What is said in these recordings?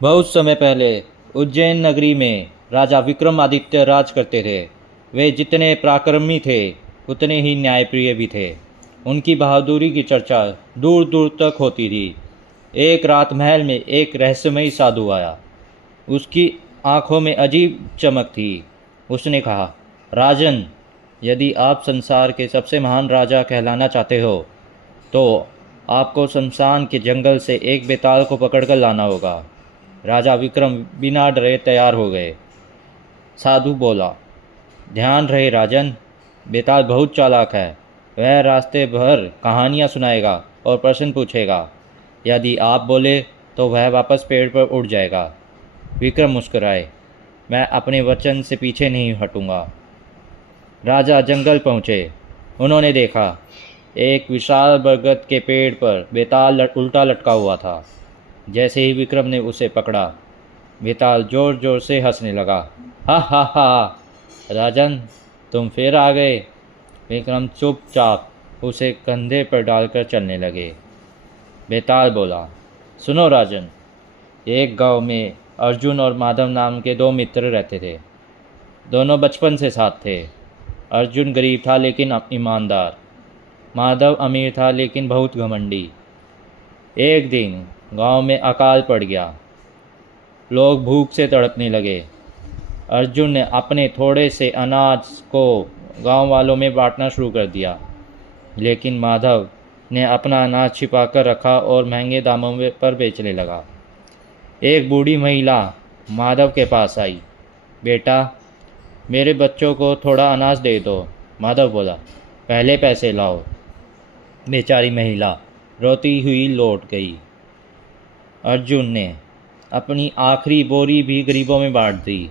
बहुत समय पहले उज्जैन नगरी में राजा विक्रमादित्य राज करते थे। वे जितने पराक्रमी थे उतने ही न्यायप्रिय भी थे। उनकी बहादुरी की चर्चा दूर दूर तक होती थी। एक रात महल में एक रहस्यमयी साधु आया। उसकी आंखों में अजीब चमक थी। उसने कहा, राजन, यदि आप संसार के सबसे महान राजा कहलाना चाहते हो तो आपको शमशान के जंगल से एक बेताल को पकड़कर लाना होगा। राजा विक्रम बिना डरे तैयार हो गए। साधु बोला, ध्यान रहे राजन, बेताल बहुत चालाक है। वह रास्ते भर कहानियाँ सुनाएगा और प्रश्न पूछेगा। यदि आप बोले तो वह वापस पेड़ पर उड़ जाएगा। विक्रम मुस्कुराए, मैं अपने वचन से पीछे नहीं हटूंगा। राजा जंगल पहुँचे। उन्होंने देखा एक विशाल बरगद के पेड़ पर बेताल उल्टा लटका हुआ था। जैसे ही विक्रम ने उसे पकड़ा, बेताल जोर जोर से हंसने लगा। हा हा हा, राजन, तुम फिर आ गए। विक्रम चुपचाप उसे कंधे पर डालकर चलने लगे। बेताल बोला, सुनो राजन, एक गांव में अर्जुन और माधव नाम के दो मित्र रहते थे। दोनों बचपन से साथ थे। अर्जुन गरीब था लेकिन ईमानदार। माधव अमीर था लेकिन बहुत घमंडी। एक दिन गांव में अकाल पड़ गया। लोग भूख से तड़पने लगे। अर्जुन ने अपने थोड़े से अनाज को गांव वालों में बांटना शुरू कर दिया, लेकिन माधव ने अपना अनाज छिपाकर रखा और महंगे दामों पर बेचने लगा। एक बूढ़ी महिला माधव के पास आई। बेटा, मेरे बच्चों को थोड़ा अनाज दे दो। माधव बोला, पहले पैसे लाओ। बेचारी महिला रोती हुई लौट गई। अर्जुन ने अपनी आखिरी बोरी भी गरीबों में बांट दी।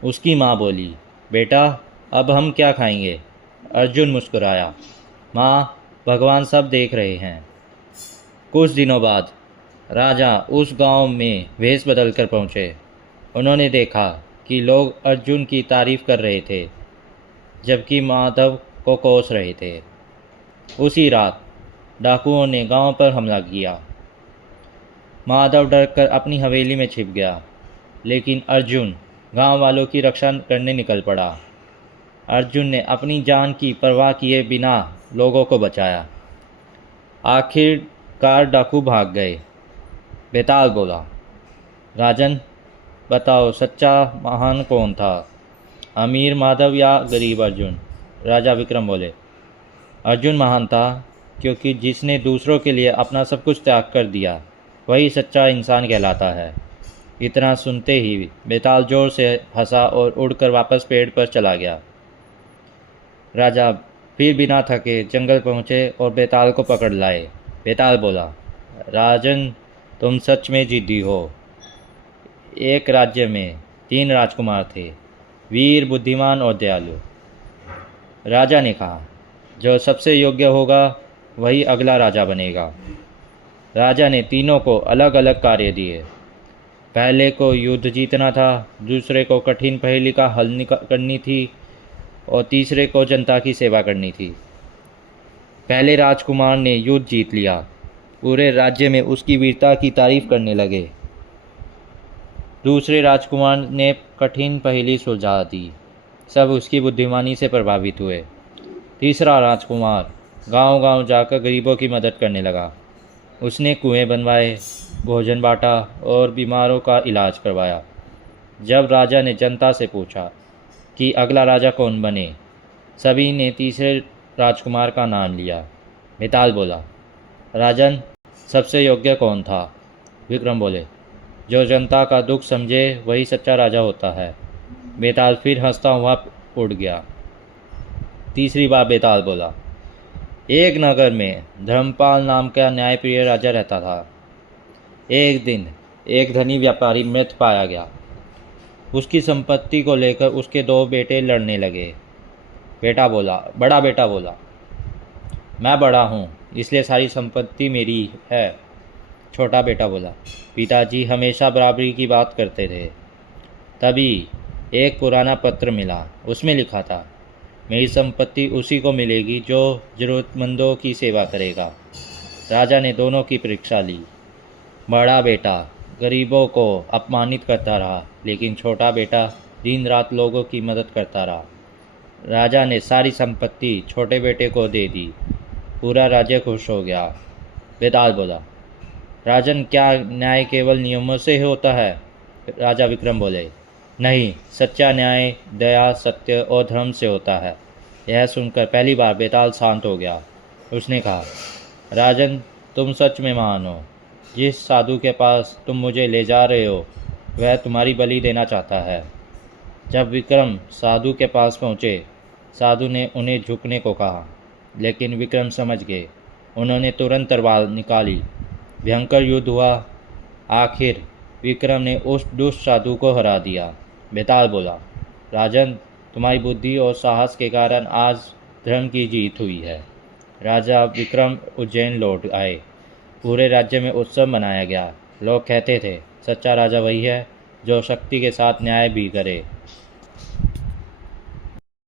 उसकी माँ बोली, बेटा, अब हम क्या खाएंगे? अर्जुन मुस्कुराया, माँ, भगवान सब देख रहे हैं। कुछ दिनों बाद राजा उस गांव में भेष बदल कर पहुँचे। उन्होंने देखा कि लोग अर्जुन की तारीफ कर रहे थे जबकि माधव को कोस रहे थे। उसी रात डाकुओं ने गांव पर हमला किया। माधव डरकर अपनी हवेली में छिप गया, लेकिन अर्जुन गांव वालों की रक्षा करने निकल पड़ा। अर्जुन ने अपनी जान की परवाह किए बिना लोगों को बचाया। आखिरकार डाकू भाग गए। बेताल बोला, राजन, बताओ सच्चा महान कौन था, अमीर माधव या गरीब अर्जुन? राजा विक्रम बोले, अर्जुन महान था, क्योंकि जिसने दूसरों के लिए अपना सब कुछ त्याग कर दिया वही सच्चा इंसान कहलाता है। इतना सुनते ही बेताल जोर से हंसा और उड़कर वापस पेड़ पर चला गया। राजा फिर बिना थके जंगल पहुँचे और बेताल को पकड़ लाए। बेताल बोला, राजन, तुम सच में जिद्दी हो। एक राज्य में 3 राजकुमार थे, वीर, बुद्धिमान और दयालु। राजा ने कहा, जो सबसे योग्य होगा वही अगला राजा बनेगा। राजा ने तीनों को अलग अलग कार्य दिए। पहले को युद्ध जीतना था, दूसरे को कठिन पहेली का हल करनी थी और तीसरे को जनता की सेवा करनी थी। पहले राजकुमार ने युद्ध जीत लिया। पूरे राज्य में उसकी वीरता की तारीफ करने लगे। दूसरे राजकुमार ने कठिन पहेली सुलझा दी। सब उसकी बुद्धिमानी से प्रभावित हुए। तीसरा राजकुमार गांव-गांव जाकर गरीबों की मदद करने लगा। उसने कुएं बनवाए, भोजन बांटा और बीमारों का इलाज करवाया। जब राजा ने जनता से पूछा कि अगला राजा कौन बने, सभी ने तीसरे राजकुमार का नाम लिया। बेताल बोला, राजन, सबसे योग्य कौन था? विक्रम बोले, जो जनता का दुख समझे वही सच्चा राजा होता है। बेताल फिर हंसता हुआ उड़ गया। तीसरी बार बेताल बोला, एक नगर में धर्मपाल नाम का न्यायप्रिय राजा रहता था। एक दिन एक धनी व्यापारी मृत पाया गया। उसकी संपत्ति को लेकर उसके 2 बेटे लड़ने लगे। बड़ा बेटा बोला, मैं बड़ा हूँ इसलिए सारी संपत्ति मेरी है। छोटा बेटा बोला, पिताजी हमेशा बराबरी की बात करते थे। तभी एक पुराना पत्र मिला। उसमें लिखा था, मेरी संपत्ति उसी को मिलेगी जो ज़रूरतमंदों की सेवा करेगा। राजा ने दोनों की परीक्षा ली। बड़ा बेटा गरीबों को अपमानित करता रहा, लेकिन छोटा बेटा दिन रात लोगों की मदद करता रहा। राजा ने सारी संपत्ति छोटे बेटे को दे दी। पूरा राज्य खुश हो गया। बेताल बोला, राजन, क्या न्याय केवल नियमों से ही होता है? राजा विक्रम बोले, नहीं, सच्चा न्याय दया, सत्य और धर्म से होता है। यह सुनकर पहली बार बेताल शांत हो गया। उसने कहा, राजन, तुम सच में महान हो। जिस साधु के पास तुम मुझे ले जा रहे हो वह तुम्हारी बलि देना चाहता है। जब विक्रम साधु के पास पहुँचे, साधु ने उन्हें झुकने को कहा, लेकिन विक्रम समझ गए। उन्होंने तुरंत तलवार निकाली। भयंकर युद्ध हुआ। आखिर विक्रम ने उस दुष्ट साधु को हरा दिया। बेताल बोला, राजन, तुम्हारी बुद्धि और साहस के कारण आज धर्म की जीत हुई है। राजा विक्रम उज्जैन लौट आए। पूरे राज्य में उत्सव मनाया गया। लोग कहते थे, सच्चा राजा वही है जो शक्ति के साथ न्याय भी करे।